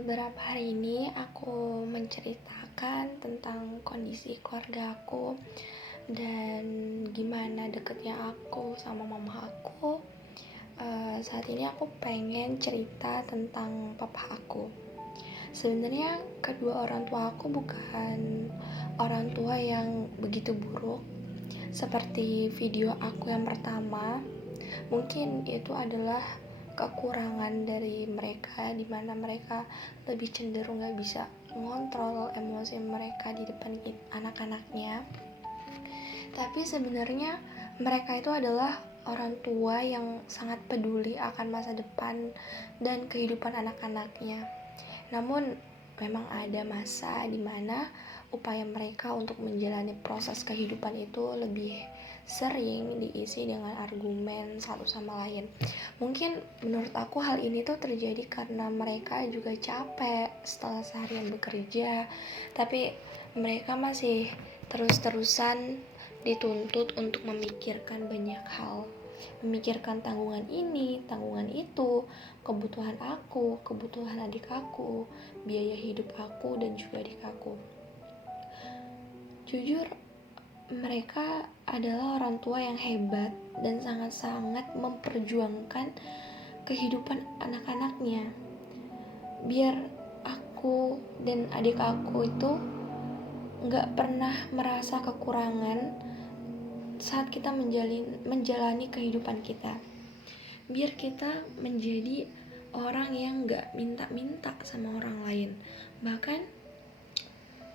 Beberapa hari ini aku menceritakan tentang kondisi keluarga aku dan gimana deketnya aku sama mama aku. Saat ini aku pengen cerita tentang papa aku. Sebenarnya kedua orang tua aku bukan orang tua yang begitu buruk seperti video aku yang pertama. Mungkin itu adalah kekurangan dari mereka, di mana mereka lebih cenderung gak bisa mengontrol emosi mereka di depan anak-anaknya. Tapi sebenarnya mereka itu adalah orang tua yang sangat peduli akan masa depan dan kehidupan anak-anaknya. Namun memang ada masa di mana upaya mereka untuk menjalani proses kehidupan itu lebih sering diisi dengan argumen satu sama lain. Mungkin menurut aku hal ini tuh terjadi karena mereka juga capek setelah seharian bekerja, tapi mereka masih terus-terusan dituntut untuk memikirkan banyak hal, memikirkan tanggungan ini, tanggungan itu, kebutuhan aku, kebutuhan adik aku, biaya hidup aku dan juga adik aku. Jujur, mereka adalah orang tua yang hebat dan sangat-sangat memperjuangkan kehidupan anak-anaknya. Biar aku dan adik aku itu gak pernah merasa kekurangan saat kita menjalani kehidupan kita. Biar kita menjadi orang yang gak minta-minta sama orang lain. Bahkan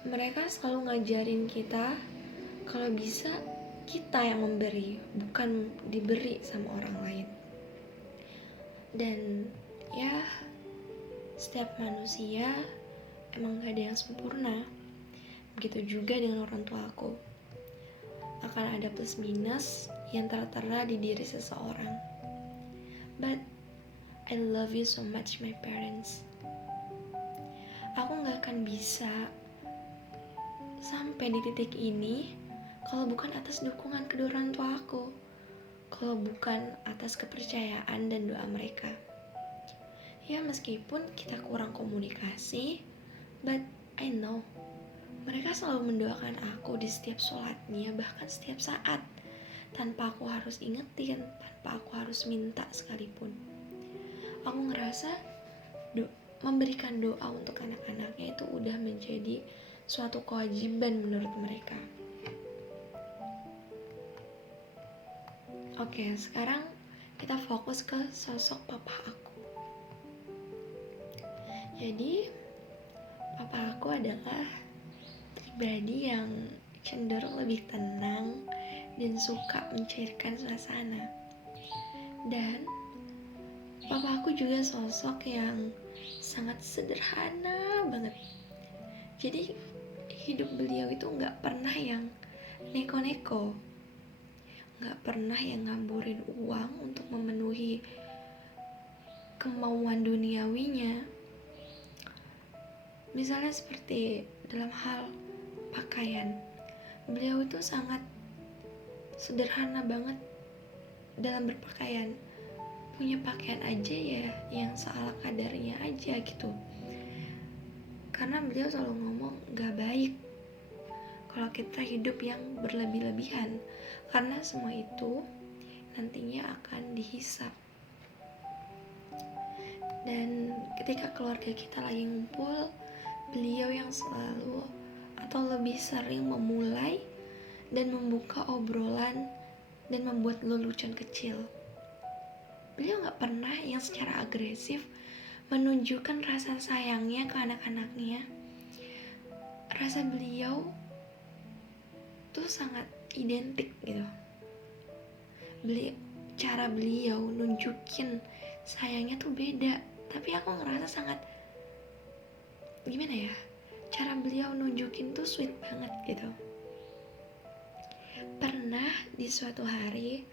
mereka selalu ngajarin kita kalau bisa kita yang memberi, bukan diberi sama orang lain. Dan ya, setiap manusia emang gak ada yang sempurna. Begitu juga dengan orang tua aku. Akan ada plus minus yang tertera di diri seseorang. But I love you so much, my parents. Aku gak akan bisa sampai di titik ini kalau bukan atas dukungan kedua orang tua aku, kalau bukan atas kepercayaan dan doa mereka. Ya, meskipun kita kurang komunikasi, but I know mereka selalu mendoakan aku di setiap sholatnya, bahkan setiap saat, tanpa aku harus ingetin, tanpa aku harus minta sekalipun. Aku ngerasa memberikan doa untuk anak-anaknya itu udah menjadi suatu kewajiban menurut mereka. Oke, sekarang kita fokus ke sosok papa aku. Jadi, papa aku adalah pribadi yang cenderung lebih tenang dan suka mencairkan suasana. Dan papa aku juga sosok yang sangat sederhana banget. Jadi hidup beliau itu gak pernah yang neko-neko, gak pernah yang ngamburin uang untuk memenuhi kemauan duniawinya. Misalnya seperti dalam hal pakaian, beliau itu sangat sederhana banget dalam berpakaian. Punya pakaian aja ya yang seala kadarnya aja gitu. Karena beliau selalu ngomong gak baik kalau kita hidup yang berlebih-lebihan, karena semua itu nantinya akan dihisap. Dan ketika keluarga kita lagi ngumpul, beliau yang selalu atau lebih sering memulai dan membuka obrolan dan membuat lelucon kecil. Beliau gak pernah yang secara agresif menunjukkan rasa sayangnya ke anak-anaknya. Rasa beliau tuh sangat identik gitu. Cara beliau nunjukin sayangnya tuh beda, tapi aku ngerasa sangat gimana ya, cara beliau nunjukin tuh sweet banget gitu. Pernah di suatu hari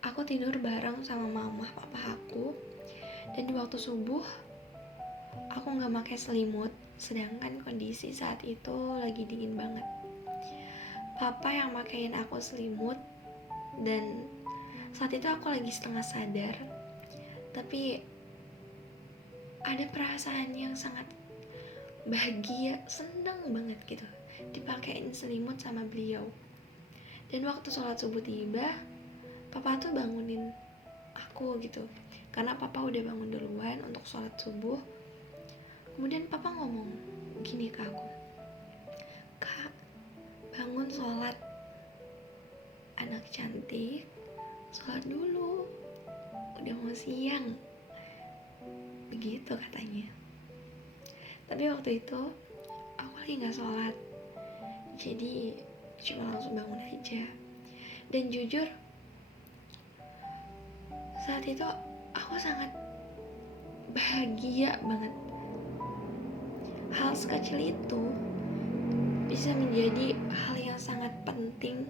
aku tidur bareng sama mama papa aku, dan di waktu subuh aku gak pakai selimut, sedangkan kondisi saat itu lagi dingin banget. Papa yang makain aku selimut, dan saat itu aku lagi setengah sadar, tapi ada perasaan yang sangat bahagia, seneng banget gitu dipakein selimut sama beliau. Dan waktu sholat subuh tiba, papa tuh bangunin aku gitu, karena papa udah bangun duluan untuk sholat subuh. Kemudian papa ngomong gini ke aku, "Kak, bangun sholat, anak cantik, sholat dulu, udah mau siang." Begitu katanya. Tapi waktu itu aku lagi gak sholat, jadi cuma langsung bangun aja. Dan jujur, saat itu aku sangat bahagia banget. Hal sekecil itu bisa menjadi hal yang sangat penting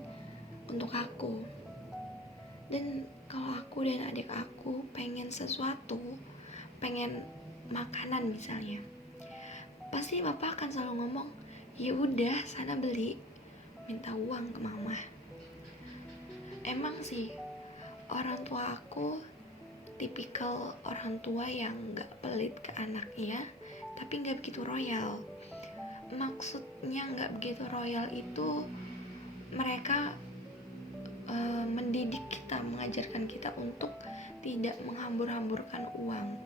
untuk aku. Dan kalau aku dan adik aku pengen sesuatu, pengen makanan misalnya, pasti papa akan selalu ngomong, "Ya udah, sana beli," minta uang ke mama. Emang sih orang tua aku tipikal orang tua yang gak pelit ke anaknya, tapi gak begitu royal. Maksudnya gak begitu royal itu mereka mendidik kita, mengajarkan kita untuk tidak menghambur-hamburkan uang.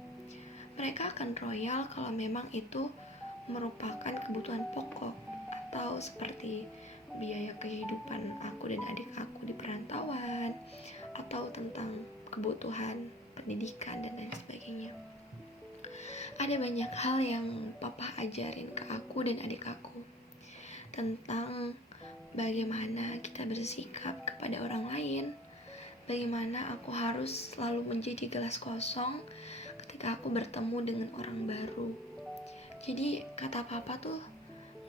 Mereka akan royal kalau memang itu merupakan kebutuhan pokok, atau seperti biaya kehidupan aku dan adik aku di perantauan, atau tentang kebutuhan pendidikan dan lain sebagainya. Ada banyak hal yang papa ajarin ke aku dan adik aku tentang bagaimana kita bersikap kepada orang lain, bagaimana aku harus selalu menjadi gelas kosong ketika aku bertemu dengan orang baru. Jadi kata papa tuh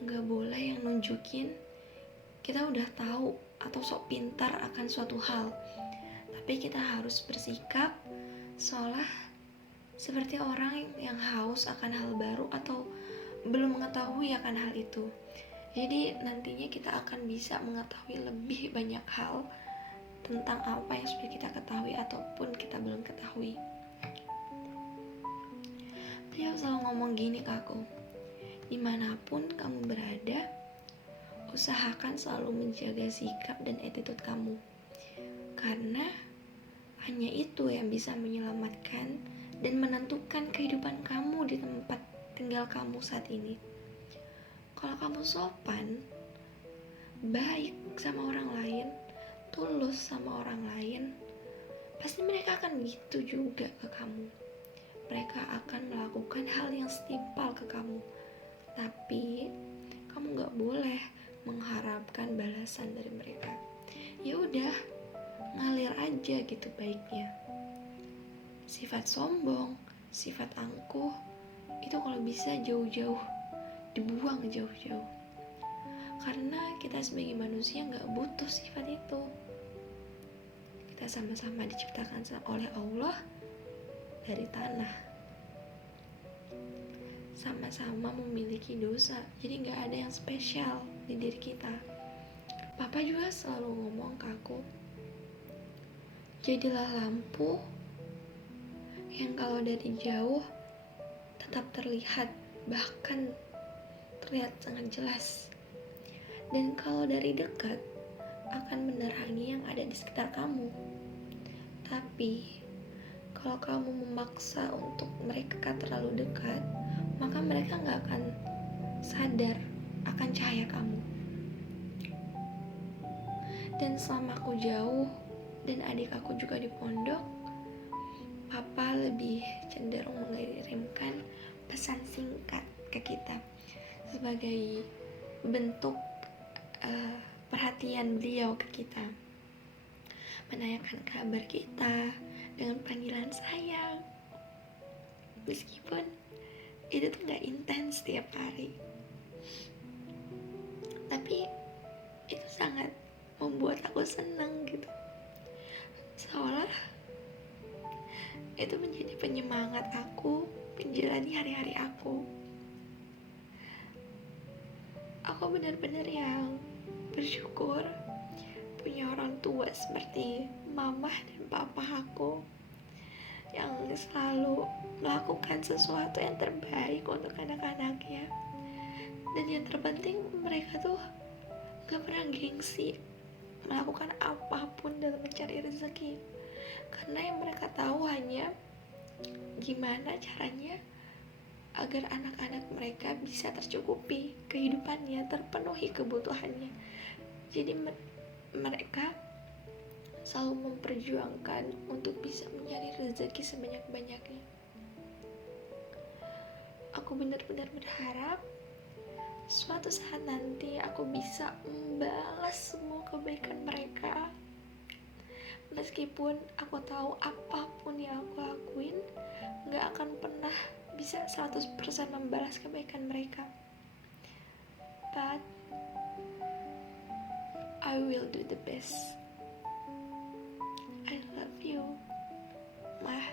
gak boleh yang nunjukin kita udah tahu atau sok pintar akan suatu hal, tapi kita harus bersikap seolah seperti orang yang haus akan hal baru atau belum mengetahui akan hal itu. Jadi nantinya kita akan bisa mengetahui lebih banyak hal tentang apa yang sudah kita ketahui ataupun kita belum ketahui. Beliau selalu ngomong gini ke aku, "Dimanapun kamu berada, usahakan selalu menjaga sikap dan attitude kamu, karena hanya itu yang bisa menyelamatkan dan menentukan kehidupan kamu di tempat tinggal kamu saat ini. Kalau kamu sopan, baik sama orang lain, tulus sama orang lain, pasti mereka akan gitu juga ke kamu. Mereka akan melakukan hal yang setimpal ke kamu. Tapi kamu gak boleh mengharapkan balasan dari mereka. Ya udah, ngalir aja gitu baiknya. Sifat sombong, sifat angkuh, itu kalau bisa jauh-jauh, dibuang jauh-jauh. Karena kita sebagai manusia gak butuh sifat itu. Kita sama-sama diciptakan oleh Allah dari tanah, sama-sama memiliki dosa, jadi gak ada yang spesial di diri kita. Papa juga selalu ngomong ke aku, jadilah lampu yang kalau dari jauh tetap terlihat, bahkan terlihat sangat jelas, dan kalau dari dekat akan menerangi yang ada di sekitar kamu. Tapi kalau kamu memaksa untuk mereka terlalu dekat, maka mereka gak akan sadar akan cahaya kamu. Dan selama aku jauh dan adik aku juga di pondok, papa lebih cenderung mengirimkan pesan singkat ke kita sebagai bentuk perhatian beliau ke kita, menanyakan kabar kita dengan panggilan sayang, meskipun itu tuh gak intens setiap hari, tapi itu sangat membuat aku senang gitu, seolah itu menjadi penyemangat aku menjalani hari-hari aku. Aku benar-benar yang bersyukur punya orang tua seperti mama dan papa aku yang selalu melakukan sesuatu yang terbaik untuk anak-anaknya. Dan yang terpenting, mereka tuh gak pernah gengsi melakukan apapun dalam mencari rezeki, karena yang mereka tahu hanya gimana caranya agar anak-anak mereka bisa tercukupi kehidupannya, terpenuhi kebutuhannya. Jadi mereka selalu memperjuangkan untuk bisa mencari rezeki sebanyak-banyaknya. Aku benar-benar berharap suatu saat nanti aku bisa membalas semua kebaikan mereka. Meskipun aku tahu apapun yang aku lakuin gak akan pernah bisa 100% membalas kebaikan mereka. But I will do the best. I love you, Mah.